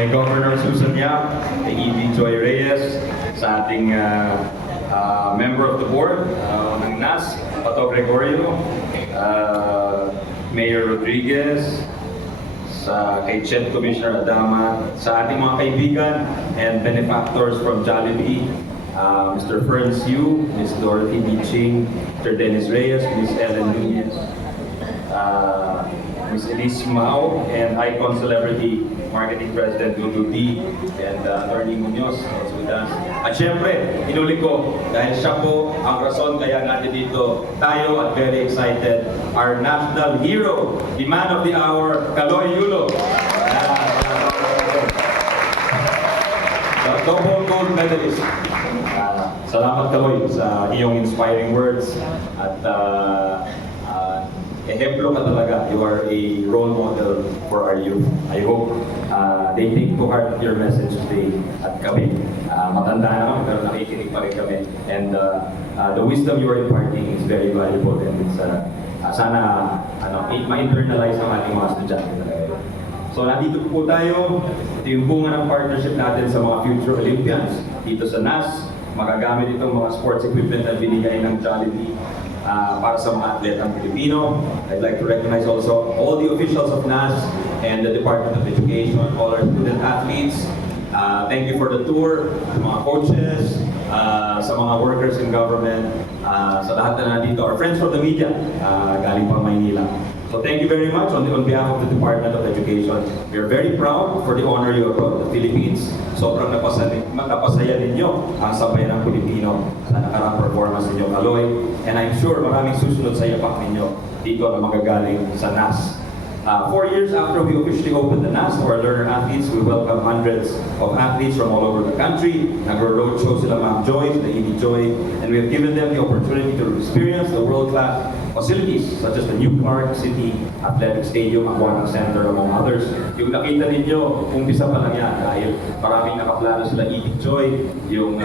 kay Governor Susan Yap, kay E.D. Joy Reyes, sa ating member of the board ng NAS, Pato Gregorio, Mayor Rodriguez, kay Ched Commissioner Adama, sa ating mga kaibigan and benefactors from Jollibee, Mr. Fern Siu, Ms. Dorothy D. Ching, Mr. Dennis Reyes, Ms. Ellen Nunez, Ms. Elise Mao, and Icon Celebrity Marketing President Dudu D, and Attorney Munoz is with us. At syempre, inulit ko, dahil siya po ang rason kaya natin dito tayo at very excited, our national hero, the man of the hour, Kaloy Yulo. The double gold medalist. Salamat Kaloy sa iyong inspiring words at ehemplo ka talaga. You are a role model for our youth. I hope they take to heart your message today. At kami, matanda na kami pero nakikinig pa rin kami. And the wisdom you are imparting is very valuable and it's sana ma-internalize ng ating mga estudyante talaga. So nandito po tayo. Ito yung bunga ng partnership natin sa mga future Olympians dito sa NAS. Magagamit itong mga sports equipment na binigay ng Jollibee para sa mga atletang Pilipino. I'd like to recognize also all the officials of NAS and the Department of Education, all our student athletes. Thank you for the tour, sa mga coaches, sa mga workers in government, sa lahat na nandito, our friends from the media, galing pa Maynila. So thank you very much on behalf of the Department of Education. We are very proud for the honor you have brought the Philippines. Sobrang napasaya ninyo ang sambayan ng Pilipino sa nakaraang performance ninyo, Kaloy. And I'm sure maraming susunod sa yapak ninyo dito na magagaling sa NAS. 4 years after we officially opened the NAS to our learner athletes, we welcome hundreds of athletes from all over the country. Nag-roadshow sila Ma'am Joy, the E.D. Joy, and we have given them the opportunity to experience the world-class facilities such as the New Clark City Athletic Stadium, Aquatic Center, among others. Yung nakita ninyo, umpisa pa lang yan dahil maraming nakaplano sila E.D. Joy, yung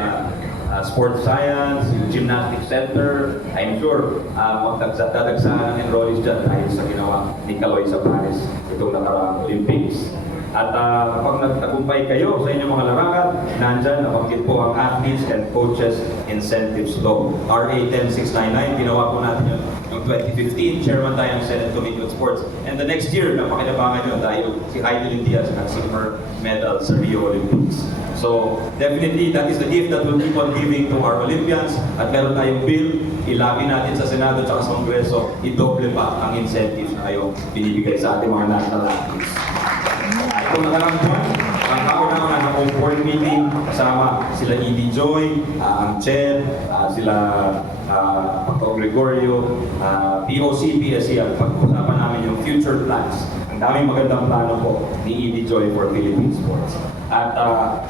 sports science, yung gymnastic center. I'm sure magdadagsahan ng enrollees dyan dahil sa ginawa ni Kaloy sa Paris itong nakaraang Olympics. At kapag nagtagumpay kayo sa inyong mga larangan, nandyan nabanggit po ang Athletes and Coaches Incentives Law. RA 10699, ginawa po natin yun noong 2015, chairman tayo ng Senate Committee on Sports. And the next year, napakinabangan yun dahil si Heidelin Diaz nag-silver medal sa Rio Olympics. So, definitely, that is the gift that we'll keep on giving to our Olympians. At meron tayong bill, ilabi natin sa Senado at sa Kongreso, idoble pa ang incentives na kayo binibigay sa ating mga national athletes. Kung nakarang buwan, ang kauna-una ng board meeting, kasama sila E.D. Joy, ang Ched, sila Pato Gregorio, POC, PSC, at pag-usapan namin yung future plans. Ang daming magandang plano po ni E.D. Joy for Philippine Sports. At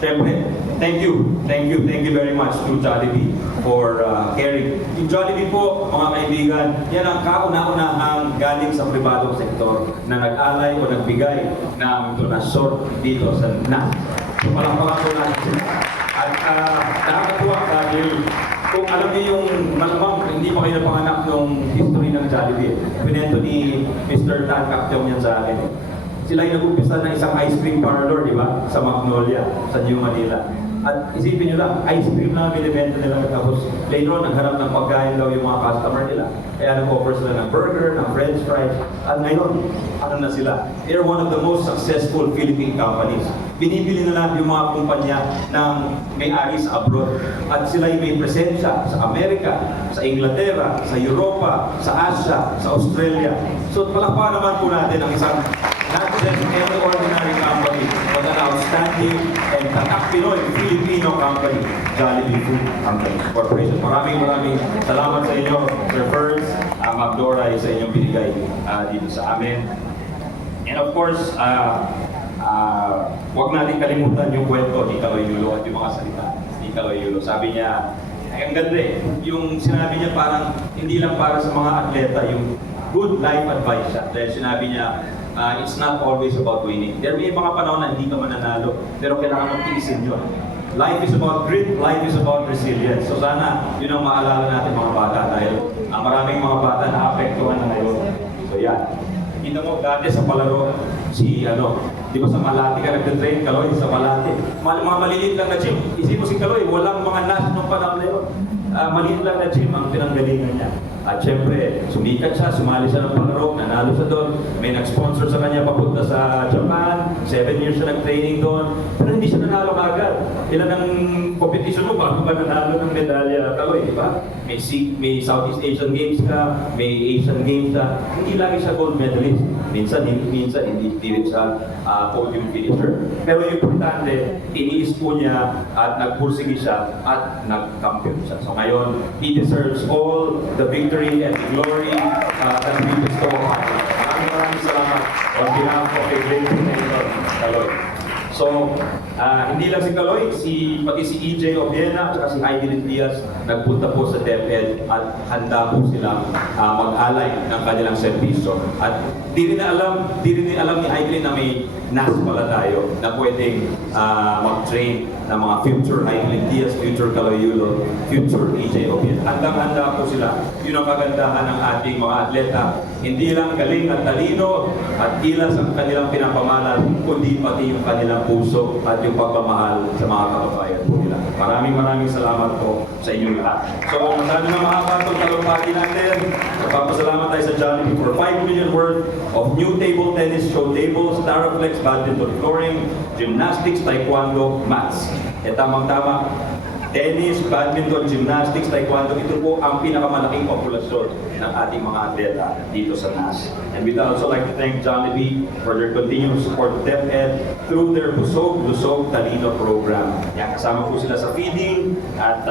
syempre, thank you very much to Jollibee for caring. Yung Jollibee po, mga kaibigan, yan ang kauna-unahang galing sa pribadong sektor na nag-alay o nagbigay ng donasyon dito sa NAS. So palakpakan po natin. At nakakatuwa dahil kung alam niyo yung malamang hindi pa kayo napanganak ng history ng Jollibee. Pinento ni Mr. Tan Cactiong yan sa akin. Sila yung nag-umpisa ng isang ice cream parlor, di ba? Sa Magnolia, sa New Manila. At isipin nyo lang, ice cream na binibenta nila. Tapos later on, naghanap ng pagkain daw yung mga customer nila. Kaya nag-offer sila ng burger, ng french fries. At ngayon, ano na sila? They're one of the most successful Philippine companies. Binibili na lang yung mga kumpanya ng may-ari sa abroad. At sila yung may presensya sa Amerika, sa Inglaterra, sa Europa, sa Asia, sa Australia. So palakpakan naman po natin ang isang not just any ordinary company, but an outstanding and tatak Pinoy Filipino company, Jollibee Food Company Corporation. Maraming salamat sa inyo, Sir Ferns, Ma'am Dora, sa inyong binigay dito sa amin. And of course, huwag natin kalimutan yung kwento ni Kaloy Yulo at yung mga salita ni Kaloy Yulo. Sabi niya, ang ganda yung sinabi niya parang hindi lang para sa mga atleta, yung good life advice siya. Dahil sinabi niya, it's not always about winning. There may mga panahon na hindi ka mananalo, pero kailangan mong tiisin yun. Life is about grit, life is about resilience. So sana, yun ang maalala natin mga bata dahil maraming mga bata na apektuhan na ngayon. So yan. Kita mo, dati sa palaro, si di ba sa Malate ka nagtitrain, Kaloy, sa Malate. Mga maliit lang na gym. Isip mo si Kaloy, walang mga nas nung panahon na yun. Maliit lang na gym ang pinanggalingan niya. At syempre, sumikat siya, sumali siya ng palaro, nanalo siya doon. May nag-sponsor sa kanya papunta sa Japan. 7 years siya nag-training doon. Pero hindi siya nanalo agad. Ilan ang competition mo bago ka nanalo ng medalya, Kaloy, di ba? May Southeast Asian Games ka, may Asian Games ka. Hindi lagi siya gold medalist. Minsan hindi rin siya podium finisher. Pero yung importante, iniis po niya at nagpursige siya at nag-champion siya. So ngayon, he deserves all the victory and the glory that we bestow upon him. Maraming salamat on behalf of a great nation, Kaloy. So, hindi lang si Kaloy, pati si EJ Obiena at si Heidelin Diaz nagpunta po sa DepEd at handa po silang mag-alay ng kanilang serbisyo. At di rin alam ni Heidelin na may NAS pala tayo na pwedeng mag-train ng mga future Heidelin Diaz, future Kaloy Yulo, future EJ Obiena. Handang-handa po sila. Yun ang kagandahan ng ating mga atleta. Hindi lang galing at talino at kilas ang kanilang pinapamalas, kundi pati yung kanilang puso at yung pagmamahal sa mga kababayan po nila. Maraming salamat po sa inyong lahat. So, masyado na mahaba itong talumpati natin. Nagpapasalamat tayo sa Jollibee for 5 million worth of new table tennis, show tables, Staraflex, badminton flooring, gymnastics, taekwondo, mats. E tamang-tama, tennis, badminton, gymnastics, taekwondo, ito po ang pinakamalaking populasyon ng ating mga atleta dito sa NAS. And we'd also like to thank Jollibee for their continued support of DepEd through their Busog Talino program. Yan, kasama po sila sa feeding at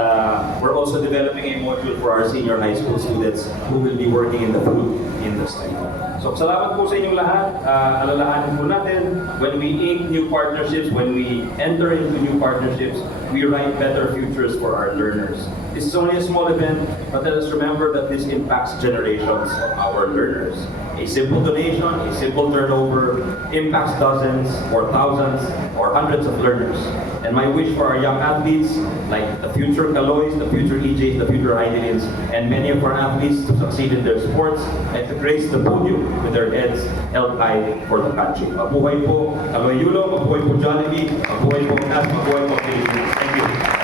we're also developing a module for our senior high school students who will be working in the food industry. So salamat po sa inyong lahat. Alalahanin po natin, when we ink new partnerships, when we enter into new partnerships, we write better futures for our learners. This is only a small event, but let us remember that this impacts generations of our learners. A simple donation, a simple turnover impacts dozens or thousands or hundreds of learners. And my wish for our young athletes, like the future Kaloys, the future EJs, the future Heidelins, and many of our athletes to succeed in their sports and to grace the podium with their heads held high for the country. Mabuhay po Kaloy Yulo, mabuhay po Jollibee, mabuhay po NAS, mabuhay po Philippines. Thank you.